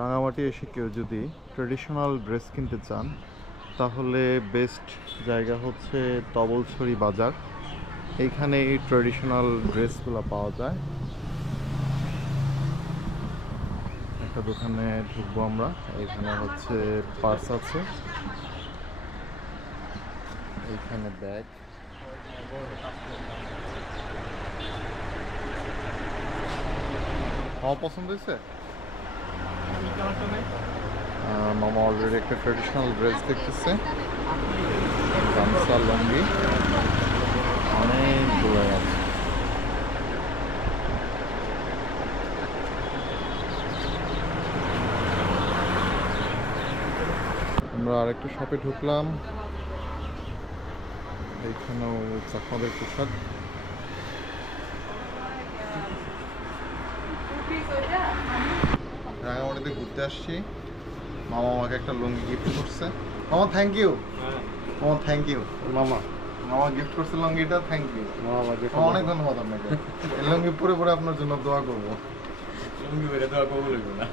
রাঙামাটি এসে কেউ যদি ট্রেডিশনাল ড্রেস কিনতে চান তাহলে বেস্ট জায়গা হচ্ছে তবলছড়ি বাজার। এইখানে এই ট্রেডিশনাল ড্রেসগুলো পাওয়া যায়। একটা দোকানে ঢুকবো আমরা। এখানে হচ্ছে পার্স আছে, এইখানে ব্যাগ। আমার পছন্দ হয়েছে। মামা অলরেডি একটা ট্রেডিশনাল ড্রেস দেখতেছে, গামছা লুঙ্গি অনেকগুলো আছে। আমরা আরেকটা শপে ঢুকলাম, এইখানেও চাকমাদের পোশাক। রাঙামাটিতে ঘুরতে আসছি, মামা আমাকে একটা লুঙ্গি গিফট করছে। মামা থ্যাংক ইউ। মামা থ্যাংক ইউ। মামা মামা গিফট করছে লুঙ্গিটা, থ্যাংক ইউ। মামা অনেক ধন্যবাদ আপনাকে। এই লুঙ্গি পরে পরে আপনার জন্য দোয়া করবো। লুঙ্গি পরে দোয়া করবো না।